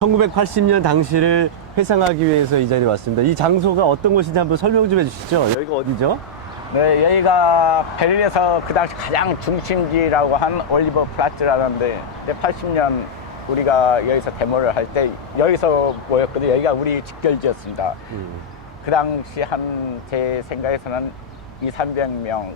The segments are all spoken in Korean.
(1980년) 당시를 회상하기 위해서 이 자리에 왔습니다. 이 장소가 어떤 곳인지 한번 설명 좀 해주시죠. 여기가 어디죠? 네, 여기가 베를린에서 그 당시 가장 중심지라고 한 올리버 플라츠라는데, 80년 우리가 여기서 데모를 할 때 여기서 모였거든요. 여기가 우리 집결지였습니다. 그 당시 한 제 생각에서는 200~300명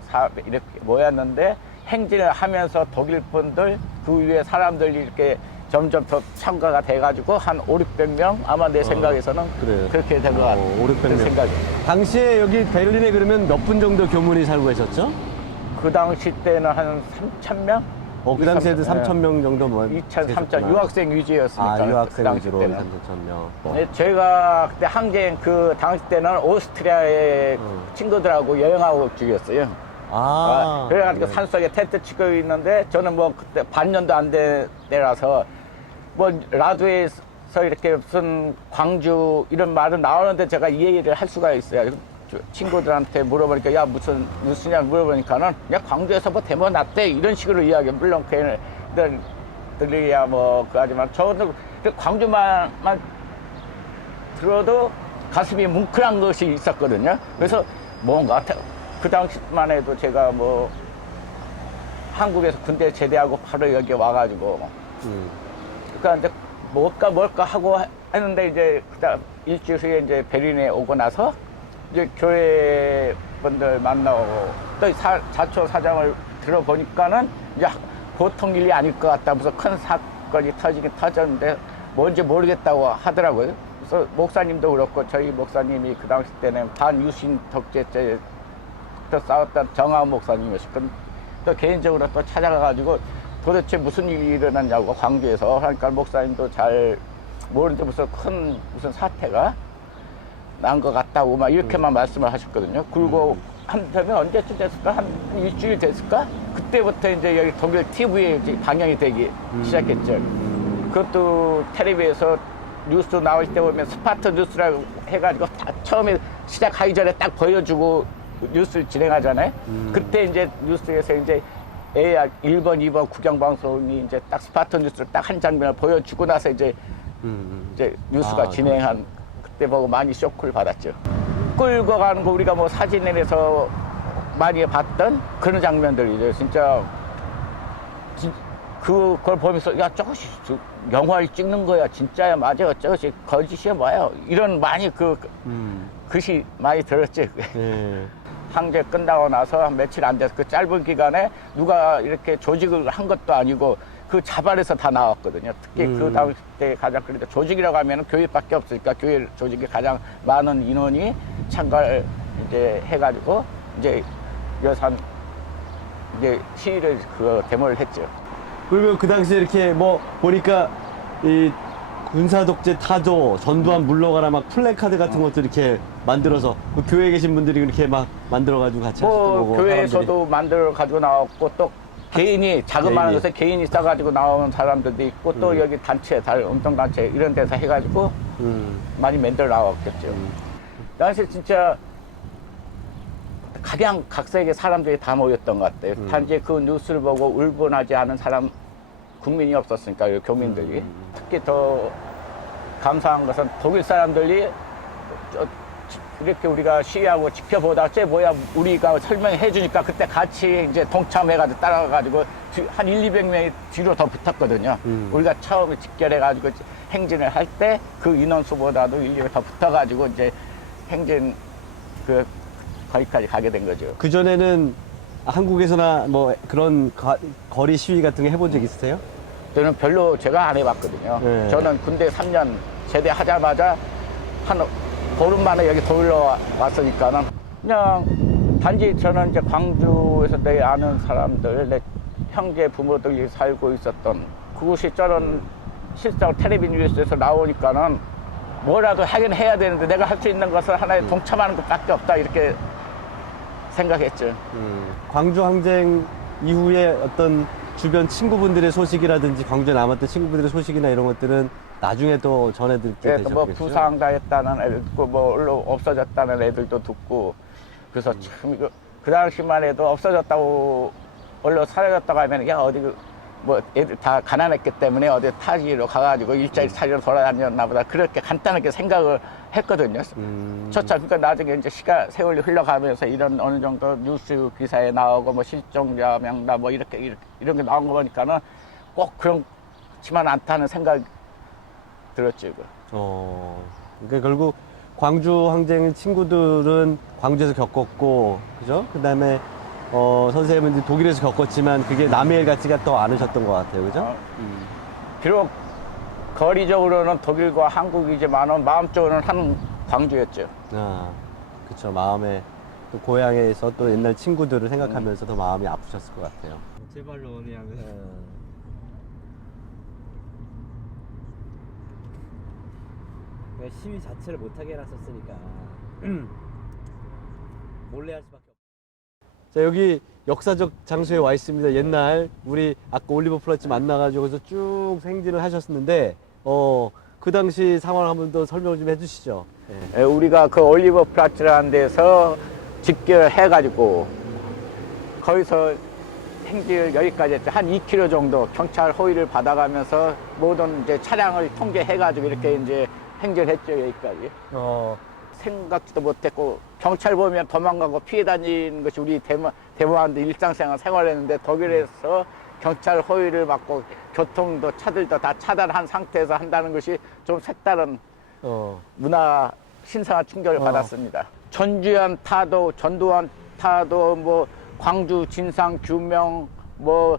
이렇게 모였는데, 행진을 하면서 독일 분들 그 위에 사람들이 이렇게 점점 더 참가가 돼가지고 한 500~600명 아마 내 생각에서는 그래요. 그렇게 된 것 같아요. 500~600명. 생각입니다. 당시에 여기 베를린에 그러면 몇 분 정도 교문이 살고 계셨죠? 그 당시 때는 한 3,000명? 그 당시에도 3,000, 3,000명 정도 뭐 2,000, 3,000 유학생 위주였으니까. 유학생 그 당시 위주로 때는. 3,000명. 네, 저희가 그때 항쟁 그 당시 때는 오스트리아의 친구들하고 여행하고 중이었어요. 그래가지고 네. 산속에 텐트 치고 있는데, 저는 뭐 그때 반년도 안 된 때라서 뭐 라디오에서 이렇게 무슨 광주 이런 말은 나오는데 제가 이해를 할 수가 있어요. 친구들한테 물어보니까 야 무슨 뉴스냐 물어보니까는 야 광주에서 뭐 데모 났대 이런 식으로 이야기. 물론 걔는 들리야 뭐 그하지만 저도 광주만 들어도 가슴이 뭉클한 것이 있었거든요. 그래서 뭔가 그 당시만 해도 제가 뭐 한국에서 군대 제대하고 바로 여기 와가지고 그러니까 이제 뭘까 하고 했는데, 이제 그다음 일주일 후에 이제 베를린에 오고 나서 이제 교회 분들 만나고 또 자초 사정을 들어보니까는 이제 보통 일이 아닐 것 같다. 무슨 큰 사건이 터지긴 터졌는데 뭔지 모르겠다고 하더라고요. 그래서 목사님도 그렇고 저희 목사님이 그 당시 때는 반유신 독재죄 또 싸웠던 정하은 목사님이었고, 또 개인적으로 또 찾아가가지고 도대체 무슨 일이 일어났냐고 광주에서 하니까 목사님도 잘 모르는데 무슨 사태가 난 것 같다고 막 이렇게만 말씀을 하셨거든요. 그리고 한다면 언제쯤 됐을까? 한 일주일 됐을까? 그때부터 이제 여기 독일 TV에 이제 방영이 되기 시작했죠. 그것도 텔레비에서 뉴스 나올 때 보면 스파트 뉴스라고 해가지고 처음에 시작하기 전에 딱 보여주고 뉴스를 진행하잖아요. 그때 이제 뉴스에서 이제 1번, 2번 국영방송이 이제 딱 스파트 뉴스를 딱 한 장면을 보여주고 나서 이제 뉴스가 진행한, 그때 보고 많이 쇼크를 받았죠. 끌고 가는 거 우리가 뭐 사진에서 많이 봤던 그런 장면들이죠. 진짜 그걸 보면서 야 저것이 영화를 찍는 거야 진짜야 맞아 저것이 거짓이야 뭐야 이런 많이 글이 많이 들었지. 항쟁 끝나고 나서 며칠 안 돼서 그 짧은 기간에 누가 이렇게 조직을 한 것도 아니고 그 자발에서 다 나왔거든요. 특히 그 당시 때 가장 그러니까 조직이라고 하면 교회밖에 없으니까 교회 조직이 가장 많은 인원이 참가를 이제 해가지고 이제 여산 이제 시위를 데모를 했죠. 그러면 그 당시에 이렇게 뭐 보니까 이 군사 독재 타도 전두환 물러가라 막 플래카드 같은 것도 이렇게 만들어서 그 교회에 계신 분들이 그렇게 막 만들어가지고 같이 하셨던 거고 교회에서도 사람들이. 만들어 가지고 나왔고 또 개인이 자그마한 곳에 개인이 써가지고 나오는 사람들도 있고 또 여기 단체 운동단체 이런 데서 해가지고 많이 만들어 나왔겠죠. 당시 진짜 각양각색의 사람들이 다 모였던 것 같아요. 단지 그 뉴스를 보고 울분하지 않은 사람 국민이 없었으니까 교민들이. 특히 더 감사한 것은 독일 사람들이 이렇게 우리가 시위하고 지켜보다 쟤 뭐야 우리가 설명해 주니까 그때 같이 이제 동참해가지고 따라가가지고 한 100~200명이 뒤로 더 붙었거든요. 우리가 처음에 직결해가지고 행진을 할 때 그 인원수보다도 인력이 더 붙어가지고 이제 행진 거기까지 가게 된 거죠. 그전에는 한국에서나 뭐 그런 거리 시위 같은 거 해본 적 있으세요? 저는 별로 제가 안 해봤거든요. 네. 저는 군대 3년 제대하자마자 한 보름 만에 여기 돌려 왔으니까는 그냥 단지 저는 이제 광주에서 내 아는 사람들, 내 형제 부모들이 살고 있었던 그곳이 저는 실제로 텔레비 뉴스에서 나오니까는 뭐라도 하긴 해야 되는데 내가 할 수 있는 것은 하나에 동참하는 것밖에 없다 이렇게 생각했죠. 광주 항쟁 이후에 어떤 주변 친구분들의 소식이라든지 광주에 남았던 친구분들의 소식이나 이런 것들은 나중에 또 전해듣게 그래서 뭐 되셨겠죠? 부상당했다는 애들 듣고 뭐 없어졌다는 애들도 듣고 그래서 참 이거 그 당시만 해도 없어졌다고 원로 사라졌다고 하면 야 어디 뭐 애들 다 가난했기 때문에 어디 타지로 가가지고 일자리 찾으러 돌아다녔나 보다 그렇게 간단하게 생각을 했거든요. 저차 그러니까 나중에 이제 세월이 흘러가면서 이런 어느 정도 뉴스 기사에 나오고 뭐 실종자 명단 뭐 이렇게 이런 게 나온 거 보니까는 꼭 그렇지만 않다는 생각이 들었죠. 이거. 그러니까 결국 광주 항쟁 친구들은 광주에서 겪었고, 그죠? 그 다음에, 선생님은 독일에서 겪었지만 그게 남의 일 같지가 또 않으셨던 것 같아요. 그죠? 비록 거리적으로는 독일과 한국이지만은 마음적으로는 한 광주였죠. 아, 그쵸. 마음에, 또 고향에서 또 옛날 친구들을 생각하면서 더 마음이 아프셨을 것 같아요. 제발로 원해하면 시위 자체를 못하게 해놨었으니까 몰래 할 수밖에 없어. 자, 여기 역사적 장소에 와 있습니다. 옛날 우리 아까 올리버 플라츠 만나가지고 그래서 쭉 행진을 하셨는데, 그 당시 상황을 한번 더 설명을 좀 해주시죠. 예. 우리가 그 올리버 플라츠라는 데서 집결해가지고 거기서 행진을 여기까지 했죠. 한 2km 정도 경찰 호위를 받아가면서 모든 이제 차량을 통제해가지고 이렇게 이제 행진했죠. 여기까지. 생각지도 못했고 경찰 보면 도망가고 피해 다니는 것이 우리 대모한들 일상생활 생활했는데 독일에서 경찰 호위를 받고 교통도 차들도 다 차단한 상태에서 한다는 것이 좀 색다른 문화 신선한 충격을 받았습니다. 전주현 타도, 전두환 타도, 뭐 광주 진상 규명, 뭐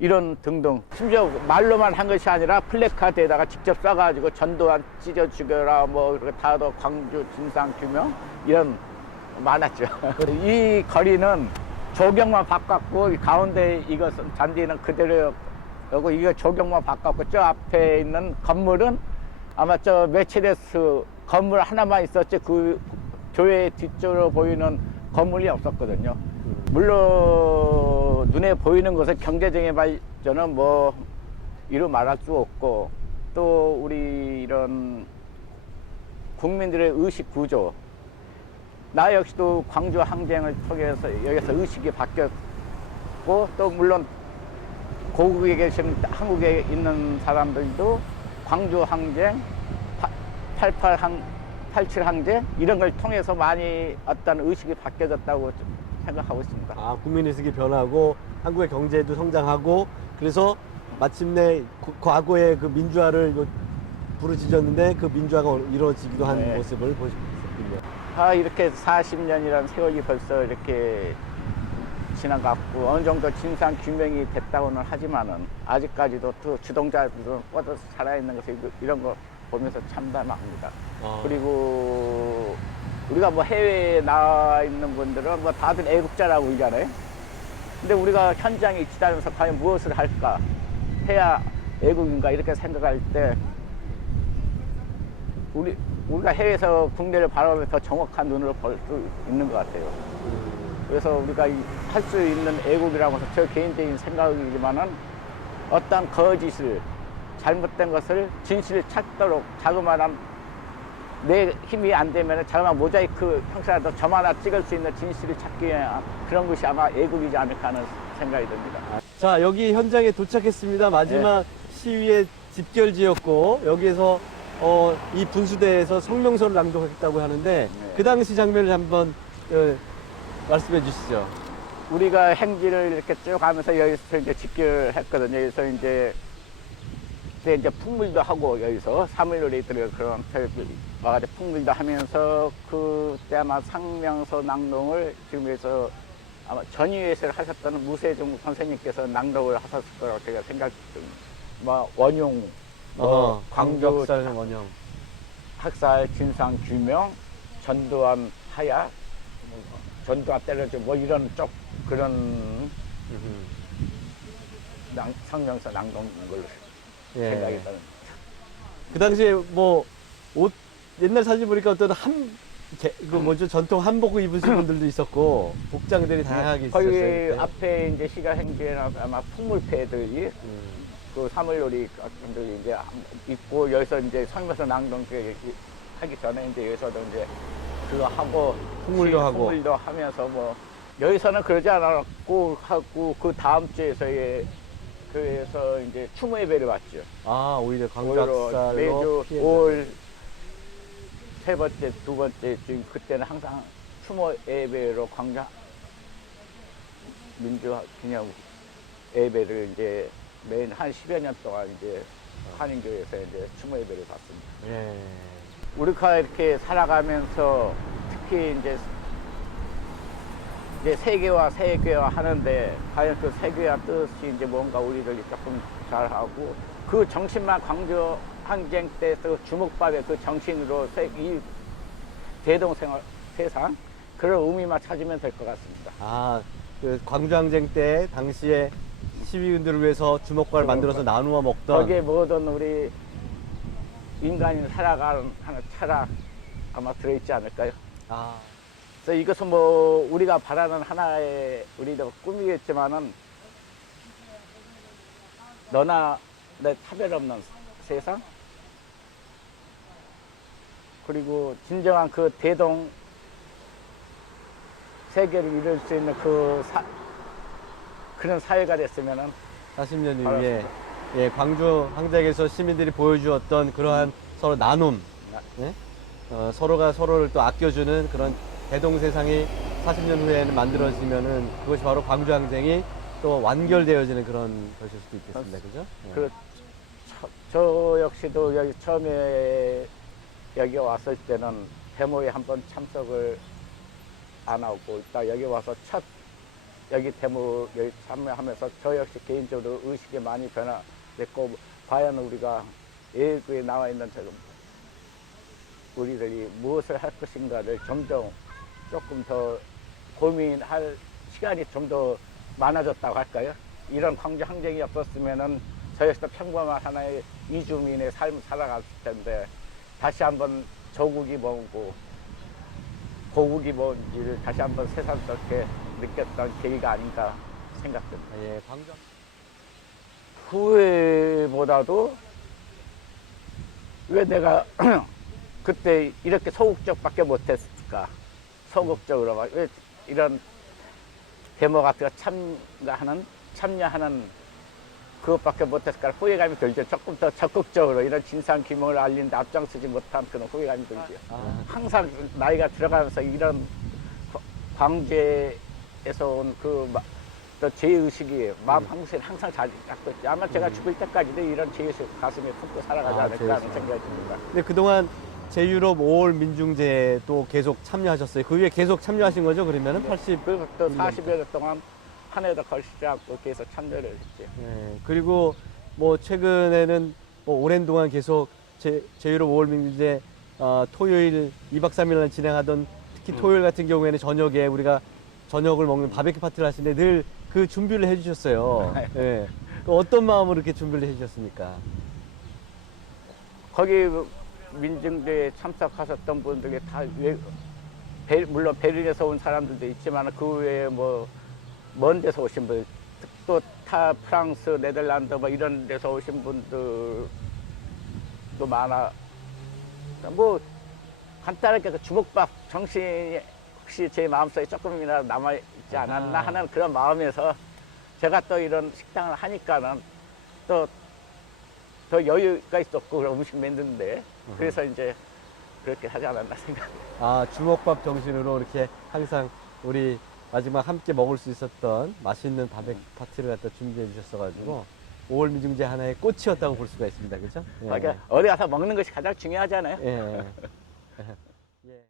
이런 등등. 심지어 말로만 한 것이 아니라 플래카드에다가 직접 써가지고 전두환 찢어 죽여라, 뭐 이렇게 타도, 광주 진상 규명 이런 많았죠. 이 거리는 조경만 바꿨고 이 가운데 이것은 잔디는 그대로고 이거 조경만 바꿨고 저 앞에 있는 건물은 아마 저 메르체데스 건물 하나만 있었지 그 교회 뒤쪽으로 보이는 건물이 없었거든요. 물론 눈에 보이는 것은 경제적인 발전은 뭐 이루 말할 수 없고 또 우리 이런 국민들의 의식 구조 나 역시도 광주 항쟁을 통해서 여기서 의식이 바뀌었고 또 물론 고국에 계신 한국에 있는 사람들도 광주 항쟁, 87 항쟁 이런 걸 통해서 많이 어떤 의식이 바뀌어졌다고 생각하고 있습니다. 아, 국민의식이 변하고 한국의 경제도 성장하고 그래서 마침내 과거의 그 민주화를 부르짖었는데 그 민주화가 이루어지기도 한 네. 모습을 보셨군요. 이렇게 40년이라는 세월이 벌써 이렇게 지나갔고 어느 정도 진상 규명이 됐다고는 하지만은 아직까지도 또 주동자들은 뻗어서 살아있는 것을 이런 거 보면서 참담합니다. 그리고 우리가 뭐 해외에 나와 있는 분들은 뭐 다들 애국자라고 그러잖아요. 근데 우리가 현장에 있다면서 과연 무엇을 할까 해야 애국인가 이렇게 생각할 때 우리가 해외에서 국내를 바라보면 더 정확한 눈으로 볼 수 있는 것 같아요. 그래서 우리가 할 수 있는 애국이라고 해서 저 개인적인 생각이지만은 어떤 거짓을 잘못된 것을 진실을 찾도록 자그마한 내 힘이 안 되면 자그마한 모자이크 형태라도 점 하나 찍을 수 있는 진실을 찾기 위한 그런 것이 아마 애국이지 않을까 하는 생각이 듭니다. 자, 여기 현장에 도착했습니다. 마지막 시위의 집결지였고 여기에서 이 분수대에서 성명서를 낭독했다고 하는데 그 당시 장면을 한번 말씀해 주시죠. 우리가 행진을 이렇게 쭉 하면서 여기서 이제 집결했거든요. 여기서 이제 그때 이제 풍물도 하고 여기서 사물놀이 들어 그런 와가지고 풍물도 하면서 그때 아마 상명서 낭독을 지금 여기서 아마 전위회에서 하셨던 무세중 선생님께서 낭독을 하셨을 거라고 제가 생각합니다. 뭐 원용, 광주 원형. 학살 진상 규명, 전두환 하야, 전두환 때려줘 뭐 이런 쪽 그런 성명서 낭독인 걸로 생각이 드는. 그 당시에 뭐 옷 옛날 사진 보니까 어떤 그 뭐죠 전통 한복 입으신 분들도 있었고 복장들이 다양하게 있었어요. 거기 그때. 앞에 이제 시가행진이나 아마 풍물패들이 그 사물놀이 분들이 이제 있고 여기서 이제 성명서 낭독 하기 전에 이제 여기서도 이제 그거 하고 풍물도 하고. 풍물도 하면서 뭐 여기서는 그러지 않았고 하고 그 다음 주에서의 그래서 이제 추모 예배를 받죠. 아, 오히려 광주 오히려 학살로 매주 피해자. 5월 세 번째, 두 번째 주 그때는 항상 추모 예배로 광주 민주기념 예배를 이제 매일 한 10여 년 동안 이제 한인교회에서 이제 추모 예배를 받습니다. 예. 우리가 이렇게 살아가면서 특히 이제 세계화 하는데 과연 그 세계화 뜻이 이제 뭔가 우리들이 조금 잘하고 그 정신만 광주 항쟁 때서 주목밥의 그 정신으로 이 대동생활 세상 그런 의미만 찾으면 될 것 같습니다. 아, 그 광주항쟁 때 당시에 시위군들을 위해서 주먹밥을 만들어서 나누어 먹던. 거기에 모든 우리 인간이 살아가는 하는 철학 아마 들어있지 않을까요? 아, 그래서 이것은 뭐 우리가 바라는 하나의 우리도 꿈이겠지만은 너나 내 차별 없는 세상 그리고 진정한 그 대동 세계를 이룰 수 있는 그런 사회가 됐으면은 40년 이후에 알았습니다. 예, 광주 항쟁에서 시민들이 보여주었던 그러한 서로 나눔, 예? 서로가 서로를 또 아껴주는 그런 대동세상이 40년 후에는 만들어지면은 그것이 바로 광주 항쟁이 또 완결되어지는 그런 것일 수도 있겠습니다. 그죠? 예. 그 저 역시도 여기 처음에 여기 왔을 때는 데모에 한번 참석을 안 하고 있다 여기 와서 첫 여기 데모에 참여하면서 저 역시 개인적으로 의식이 많이 변화됐고 과연 우리가 예구에 나와 있는 우리들이 무엇을 할 것인가를 점점 조금 더 고민할 시간이 좀 더 많아졌다고 할까요? 이런 광주 항쟁이 없었으면은 저 역시도 평범한 하나의 이주민의 삶을 살아갔을 텐데 다시 한번 조국이 뭐고 고국이 뭔지를 다시 한번 새삼스럽게 느꼈던 계기가 아닌가 생각됩니다. 예, 광주 후회보다도 왜 내가 그때 이렇게 소극적밖에 못했을까? 소극적으로 막 왜 이런 데모 같은 거 참여하는 그것밖에 못했을까? 후회감이 들죠. 조금 더 적극적으로 이런 진상규명을 알리는데 앞장서지 못한 그런 후회감이 들죠. 항상 나이가 들어가면서 이런 광주에서 온 또 죄의식이 마음 한국에 항상 자리 잡고 있죠. 아마 제가 죽을 때까지도 이런 죄의식 가슴에 품고 살아가지 않을까 하는 생각이 듭니다. 근데 그동안 제유럽 5월 민중제도 계속 참여하셨어요. 그 위에 계속 참여하신 거죠? 그러면은 80. 그리고 또 40여 년 동안 한 해도 걸치지 않고 계속 참여를 했죠. 예, 그리고 뭐 최근에는 뭐 오랜 동안 계속 제유럽 5월 민중제 토요일 2박 3일을 진행하던 특히 토요일 같은 경우에는 저녁에 우리가 저녁을 먹는 바베큐 파티를 하시는데 늘 그 준비를 해주셨어요. 예. 그 어떤 마음으로 이렇게 준비를 해주셨습니까? 거기 민중대에 참석하셨던 분들이 다 물론 베를린에서 온 사람들도 있지만 그 외에 뭐 먼 데서 오신 분, 또 프랑스, 네덜란드 뭐 이런 데서 오신 분들도 많아. 뭐 간단하게 그 주먹밥 정신이 혹시 제 마음속에 조금이라도 남아있지 않았나 하는 그런 마음에서 제가 또 이런 식당을 하니까는 또 더 여유가 있었고 그런 음식 만드는데 그래서 이제 그렇게 하지 않았나 생각합니다. 아, 주먹밥 정신으로 이렇게 항상 우리 마지막 함께 먹을 수 있었던 맛있는 바베큐 파티를 갖다 준비해 주셨어가지고 5월 민중제 하나의 꽃이었다고 볼 수가 있습니다. 그죠? 예. 그러니까 어디 가서 먹는 것이 가장 중요하잖아요. 예. 예.